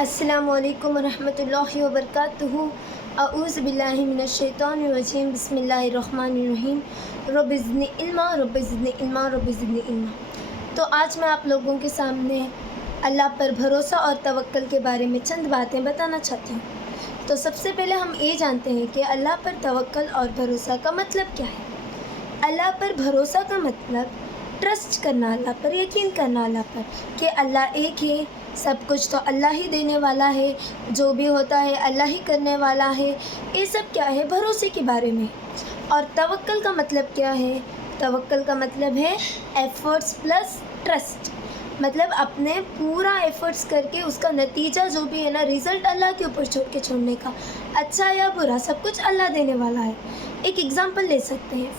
السلام علیکم ورحمۃ اللہ وبرکاتہ۔ اعوذ باللہ من الشیطان الرجیم، بسم اللہ الرحمن الرحیم۔ رب زدنی علما، رب زدنی علما، رب زدنی علما۔ تو آج میں آپ لوگوں کے سامنے اللہ پر بھروسہ اور توکل کے بارے میں چند باتیں بتانا چاہتی ہوں۔ تو سب سے پہلے ہم یہ جانتے ہیں کہ اللہ پر توکل اور بھروسہ کا مطلب کیا ہے۔ اللہ پر بھروسہ کا مطلب ٹرسٹ کرنا، اللہ پر یقین کرنا، اللہ پر کہ اللہ ایک ہے، سب کچھ تو اللہ ہی دینے والا ہے، جو بھی ہوتا ہے اللہ ہی کرنے والا ہے۔ یہ سب کیا ہے؟ بھروسے کے بارے میں۔ اور توکل کا مطلب کیا ہے؟ توکل کا مطلب ہے ایفرٹس پلس ٹرسٹ، مطلب اپنے پورا ایفرٹس کر کے اس کا نتیجہ جو بھی ہے نا، رزلٹ اللہ کے اوپر چھوڑ کے چھوڑنے کا، اچھا یا برا سب کچھ اللہ دینے والا ہے۔ ایک ایگزامپل لے سکتے ہیں،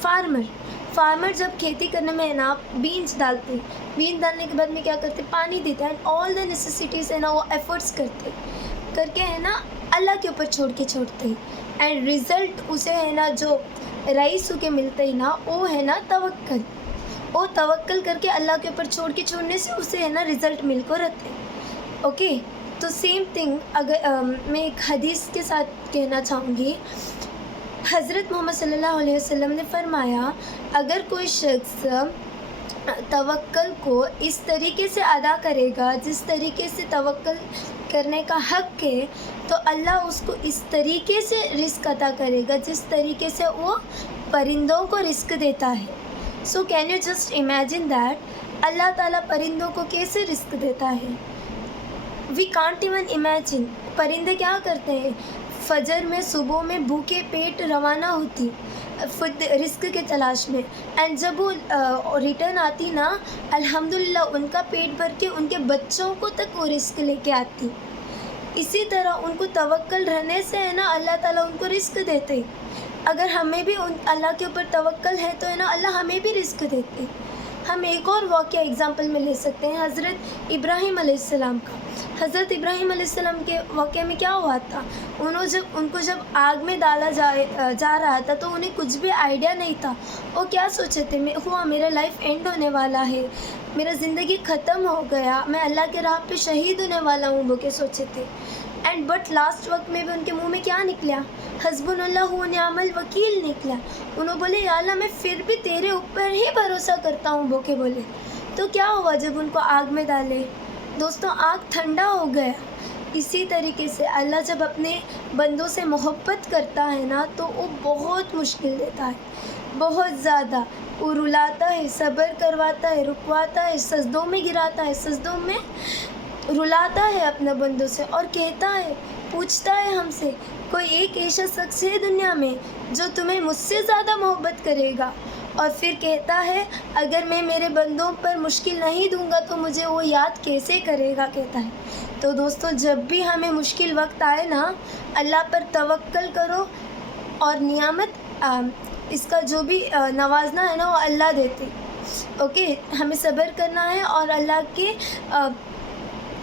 فارمر جب کھیتی کرنے میں ہے نا بینز ڈالتے، بینز ڈالنے کے بعد میں کیا کرتے؟ پانی دیتے ہیں، آل دا نیسیسٹیز ہے نا وہ ایفرٹس کر کے ہے نا اللہ کے اوپر چھوڑ کے چھوڑتے، اینڈ رزلٹ اسے ہے نا جو رئیس کے ملتے ہی نا، وہ ہے نا توکل۔ وہ توکل کر کے اللہ کے اوپر چھوڑ کے چھوڑنے سے اسے ہے نا رزلٹ مل کو رہتے۔ اوکے، تو سیم تھنگ اگر میں ایک حدیث کے ساتھ کہنا چاہوں گی، حضرت محمد صلی اللہ علیہ وسلم نے فرمایا، اگر کوئی شخص توکل کو اس طریقے سے ادا کرے گا جس طریقے سے توکل کرنے کا حق ہے، تو اللہ اس کو اس طریقے سے رزق عطا کرے گا جس طریقے سے وہ پرندوں کو رزق دیتا ہے۔ So can you just imagine that اللہ تعالیٰ پرندوں کو کیسے رزق دیتا ہے؟ We can't even imagine. پرندے کیا کرتے ہیں؟ فجر میں، صبح میں بھوکے پیٹ روانہ ہوتی رزق کے تلاش میں، اینڈ جب وہ ریٹرن آتی نا، الحمدللہ ان کا پیٹ بھر کے ان کے بچوں کو تک وہ رزق لے کے آتی۔ اسی طرح ان کو توکل رہنے سے ہے نا اللہ تعالیٰ ان کو رزق دیتے۔ اگر ہمیں بھی اللہ کے اوپر توکل ہے تو ہے نا اللہ ہمیں بھی رزق دیتے۔ ہم ایک اور واقعہ ایگزامپل میں لے سکتے ہیں، حضرت ابراہیم علیہ السلام کا۔ حضرت ابراہیم علیہ السلام کے واقعے میں کیا ہوا تھا؟ ان کو جب آگ میں ڈالا جا رہا تھا تو انہیں کچھ بھی آئیڈیا نہیں تھا۔ وہ کیا سوچے تھے؟ میرا لائف اینڈ ہونے والا ہے، میرا زندگی ختم ہو گیا، میں اللہ کے راہ پہ شہید ہونے والا ہوں، وہ کے سوچے تھے۔ اینڈ بٹ لاسٹ وقت میں بھی ان کے منہ میں کیا نکلا؟ حسبنا اللہ و نعم الوکیل نکلا۔ انہوں بولے، یا اللہ میں پھر بھی تیرے اوپر ہی بھروسہ کرتا ہوں، وہ کے بولے۔ تو کیا ہوا جب ان کو آگ میں ڈالے؟ دوستوں، آگ ٹھنڈا ہو گیا۔ اسی طریقے سے اللہ جب اپنے بندوں سے محبت کرتا ہے نا تو وہ بہت مشکل دیتا ہے، بہت زیادہ۔ وہ رلاتا ہے، صبر کرواتا ہے، رکواتا ہے، سجدوں میں گراتا ہے، سجدوں میں رلاتا ہے اپنے بندوں سے، اور کہتا ہے، پوچھتا ہے ہم سے، کوئی ایک ایسا شخص ہے دنیا میں جو تمہیں مجھ سے زیادہ محبت کرے گا؟ اور پھر کہتا ہے، اگر میں میرے بندوں پر مشکل نہیں دوں گا تو مجھے وہ یاد کیسے کرے گا، کہتا ہے۔ تو دوستو، جب بھی ہمیں مشکل وقت آئے نا، اللہ پر توکل کرو، اور نعمت اس کا جو بھی نوازنا ہے نا وہ اللہ دیتے۔ اوکے، ہمیں صبر کرنا ہے اور اللہ کے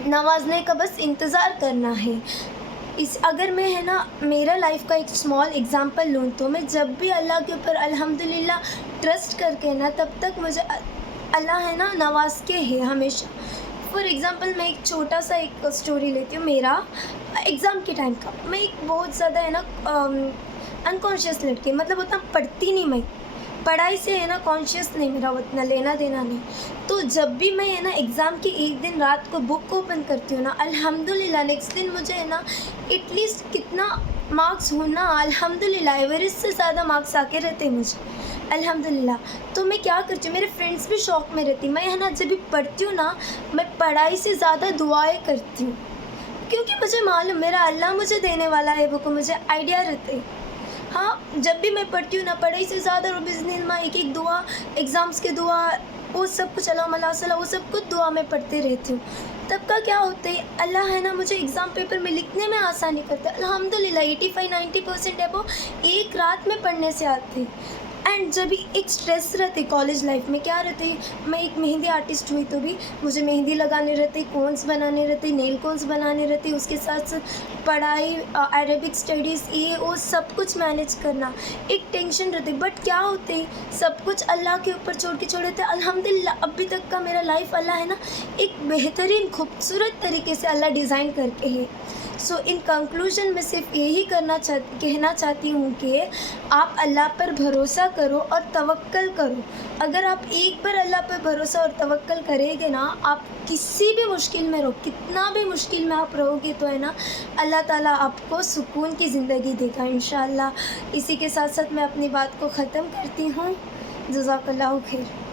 نوازنے کا بس انتظار کرنا ہے۔ اگر میں ہے نا میرا لائف کا ایک اسمال ایگزامپل لوں تو میں جب بھی اللہ کے اوپر الحمدللہ ٹرسٹ کر کے نا، تب تک مجھے اللہ ہے نا نواز کے ہے ہمیشہ۔ فار ایگزامپل میں ایک چھوٹا سا ایک اسٹوری لیتی ہوں، میرا ایگزام کے ٹائم کا۔ میں ایک بہت زیادہ ہے نا انکانشیس لڑکی، مطلب اتنا پڑھتی نہیں، میں پڑھائی سے ہے نا کانشیس نہیں، میرا اتنا لینا دینا نہیں۔ تو جب بھی میں ہے نا ایگزام کے ایک دن رات کو بک اوپن کرتی ہوں نا، الحمدللہ نیکسٹ دن مجھے ہے نا ایٹ لیسٹ کتنا مارکس ہونا، الحمدللہ ایوریج سے زیادہ مارکس آ کے رہتے مجھے، الحمدللہ۔ تو میں کیا کرتی ہوں، میرے فرینڈس بھی شوق میں رہتی، میں ہے نا جب بھی پڑھتی ہوں نا، میں پڑھائی سے زیادہ دعائیں کرتی ہوں، کیونکہ مجھے معلوم میرا اللہ مجھے دینے والا ہے، وہ کو مجھے آئیڈیا رہتے۔ ہاں، جب بھی میں پڑھتی ہوں نا، پڑھائی سے زیادہ رب ازنی علما، ایک دعا، ایگزامس کے دعا، وہ سب کچھ اللہ صلی وہ سب کچھ دعا میں پڑھتے رہتی ہوں۔ تب کا کیا ہوتا ہے، اللہ ہے نا مجھے ایگزام پیپر میں لکھنے میں آسانی کرتا ہے، الحمدللہ 85-90% ابو ایک رات میں پڑھنے سے آتے۔ اینڈ جب بھی ایک اسٹریس رہتے کالج لائف میں کیا رہتے، میں ایک مہندی آرٹسٹ ہوئی تو بھی مجھے مہندی لگانے رہتے، کونس بنانے رہتے، نیل کونس بنانے رہتے، اس کے ساتھ ساتھ پڑھائی، عربک اسٹڈیز، یہ وہ سب کچھ مینیج کرنا، ایک ٹینشن رہتی. بٹ کیا ہوتے سب کچھ اللہ کے اوپر چھوڑ کے چھوڑے تھے. الحمدللہ ابھی تک کا میرا لائف اللہ ہے نا ایک بہترین خوبصورت طریقے سے اللہ ڈیزائن کر کے ہے. سو ان کنکلوژن میں صرف یہی کہنا چاہتی ہوں کہ آپ اللہ پر بھروسہ کرو اور توکل کرو. اگر آپ ایک بار اللہ پر بھروسہ اور توکل کریں گے نا، آپ کسی بھی مشکل میں رہو، کتنا بھی مشکل میں آپ رہو گے تو ہے نا اللہ تعالیٰ آپ کو سکون کی زندگی دے گا انشاءاللہ. اسی کے ساتھ ساتھ میں اپنی بات کو ختم کرتی ہوں. جزاک اللہ خیر.